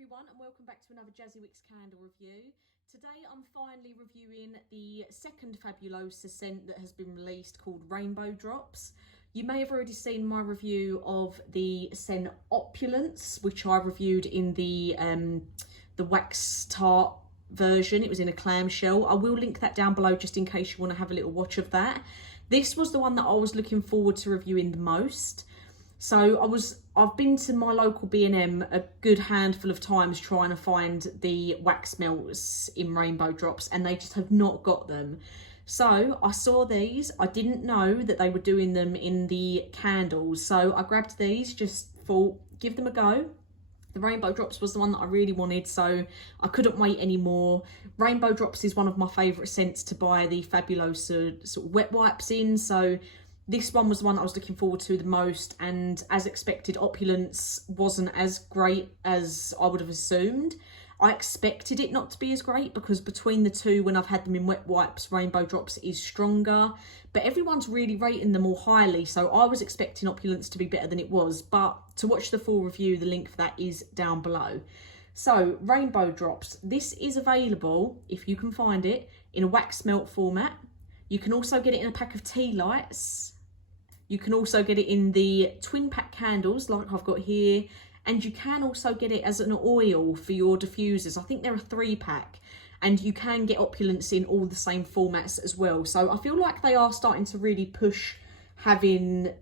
everyone, and welcome back to another Jazzy Wicks candle review. Today I'm finally reviewing the second Fabulosa scent that has been released called Rainbow Drops. You may have already seen my review of the scent Opulence, which I reviewed in the wax tart version. It was in a clamshell. I will link that down below just in case you want to have a little watch of that. This was the one that I was looking forward to reviewing the most. So I've been to my local B&M a good handful of times trying to find the wax melts in Rainbow Drops, and they just have not got them. So I saw these. I didn't know that they were doing them in the candles. So I grabbed these, just thought, give them a go. The Rainbow Drops was the one that I really wanted, so I couldn't wait anymore. Rainbow Drops is one of my favourite scents to buy the Fabulosa sort of wet wipes in, so this one was the one that I was looking forward to the most, and as expected, Opulence wasn't as great as I would have assumed. I expected it not to be as great because between the two, when I've had them in wet wipes, Rainbow Drops is stronger, but everyone's really rating them all highly, so I was expecting Opulence to be better than it was. But to watch the full review, the link for that is down below. So Rainbow Drops, this is available, if you can find it, in a wax melt format. You can also get it in a pack of tea lights. You can also get it in the twin pack candles like I've got here. And you can also get it as an oil for your diffusers. I think they're a 3-pack. And you can get Opulence in all the same formats as well. So I feel like they are starting to really push having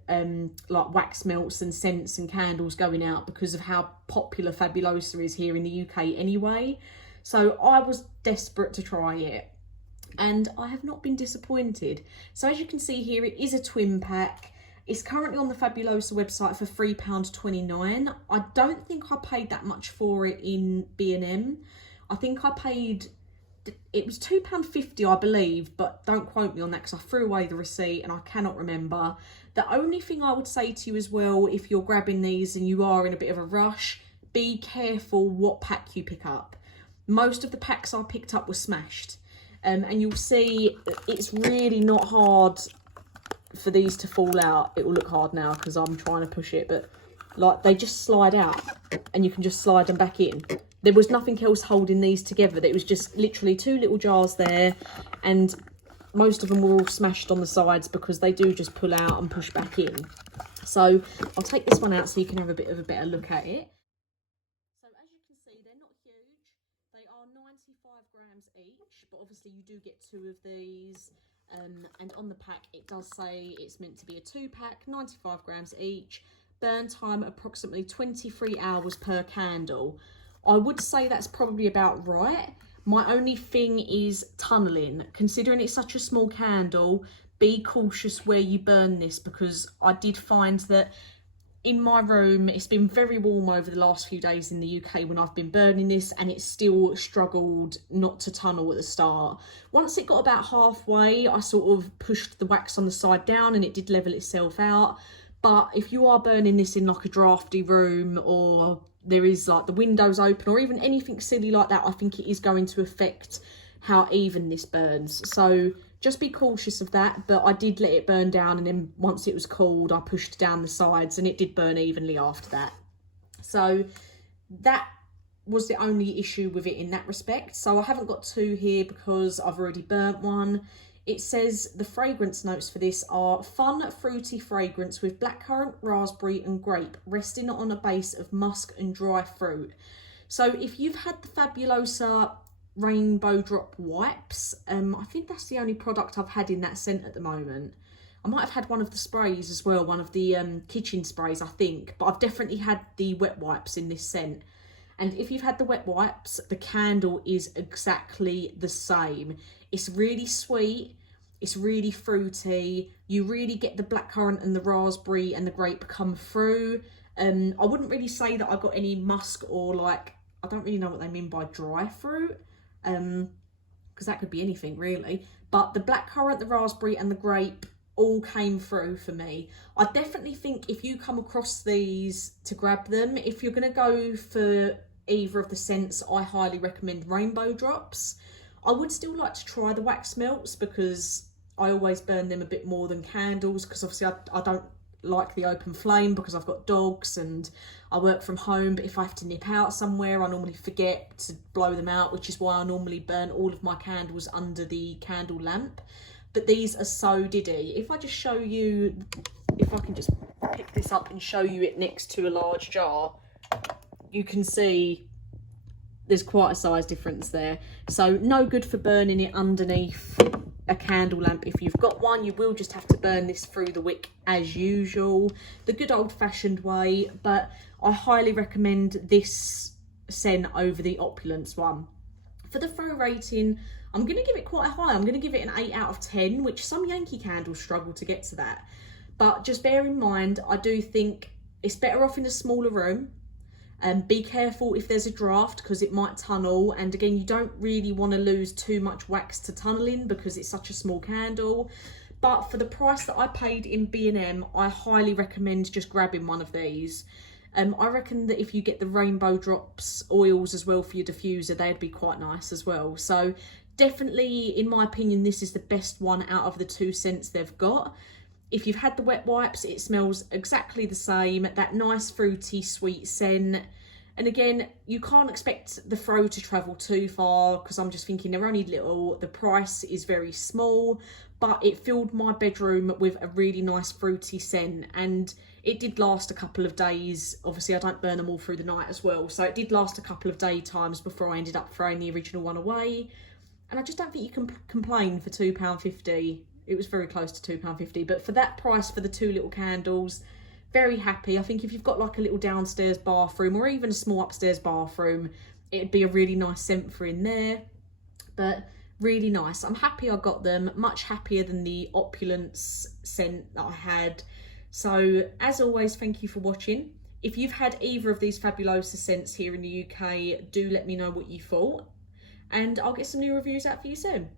like wax melts and scents and candles going out because of how popular Fabulosa is here in the UK anyway. So I was desperate to try it, and I have not been disappointed. So as you can see here, it is a twin pack. It's currently on the Fabulosa website for £3.29. I don't think I paid that much for it in B&M. I think I paid, it was £2.50 I believe, but don't quote me on that because I threw away the receipt and I cannot remember. The only thing I would say to you as well, if you're grabbing these and you are in a bit of a rush, be careful what pack you pick up. Most of the packs I picked up were smashed. And you'll see it's really not hard for these to fall out. It will look hard now because I'm trying to push it, but like they just slide out and you can just slide them back in. There was nothing else holding these together. It was just literally 2 little jars there, and most of them were all smashed on the sides because they do just pull out and push back in. So I'll take this one out so you can have a bit of a better look at it. So as you can see, they're not huge. They are 95 grams each, but obviously you do get 2 of these. And on the pack it does say it's meant to be a 2-pack, 95 grams each, burn time approximately 23 hours per candle. I would say that's probably about right. My only thing is tunnelling. Considering it's such a small candle, be cautious where you burn this, because I did find that in my room, it's been very warm over the last few days in the UK when I've been burning this, and it still struggled not to tunnel at the start. Once it got about halfway, I sort of pushed the wax on the side down and it did level itself out. But if you are burning this in like a drafty room, or there is like the windows open, or even anything silly like that, I think it is going to affect how even this burns. So just be cautious of that. But I did let it burn down, and then once it was cooled, I pushed down the sides and it did burn evenly after that. So that was the only issue with it in that respect. So I haven't got 2 here because I've already burnt one. It says the fragrance notes for this are fun, fruity fragrance with blackcurrant, raspberry and grape, resting on a base of musk and dry fruit. So if you've had the Fabulosa Rainbow Drop wipes, I think that's the only product I've had in that scent at the moment. I might have had one of the sprays as well, one of the kitchen sprays I think, but I've definitely had the wet wipes in this scent. And if you've had the wet wipes, the candle is exactly the same. It's really sweet, it's really fruity, you really get the blackcurrant and the raspberry and the grape come through. I wouldn't really say that I got any musk, or like, I don't really know what they mean by dry fruit, because that could be anything really. But the blackcurrant, the raspberry and the grape all came through for me. I definitely think if you come across these to grab them, if you're going to go for either of the scents, I highly recommend Rainbow Drops. I would still like to try the wax melts because I always burn them a bit more than candles, because obviously I don't like the open flame because I've got dogs and I work from home, but if I have to nip out somewhere, I normally forget to blow them out, which is why I normally burn all of my candles under the candle lamp. But these are so diddy. If I just show you, if I can just pick this up and show you it next to a large jar, you can see there's quite a size difference there. So no good for burning it underneath a candle lamp. If you've got one, you will just have to burn this through the wick as usual, the good old-fashioned way. But I highly recommend this scent over the Opulence one. For the throw rating, I'm going to give it quite high. I'm going to give it an 8 out of 10, which some Yankee candles struggle to get to that. But just bear in mind, I do think it's better off in a smaller room. Be careful if there's a draft because it might tunnel, and again, you don't really want to lose too much wax to tunneling because it's such a small candle. But for the price that I paid in B&M, I highly recommend just grabbing one of these. I reckon that if you get the rainbow drops oils as well for your diffuser, they'd be quite nice as well. So definitely, in my opinion, this is the best one out of the 2 scents they've got. If you've had the wet wipes, it smells exactly the same, that nice fruity sweet scent. And again, you can't expect the throw to travel too far because I'm just thinking they're only little, the price is very small, but it filled my bedroom with a really nice fruity scent, and it did last a couple of days. Obviously I don't burn them all through the night as well, so it did last a couple of daytimes before I ended up throwing the original one away. And I just don't think you can complain for £2.50. It was very close to £2.50, but for that price for the 2 little candles, very happy. I think if you've got like a little downstairs bathroom or even a small upstairs bathroom, it'd be a really nice scent for in there. But really nice. I'm happy I got them, much happier than the Opulence scent that I had. So as always, thank you for watching. If you've had either of these Fabulosa scents here in the UK, do let me know what you thought, and I'll get some new reviews out for you soon.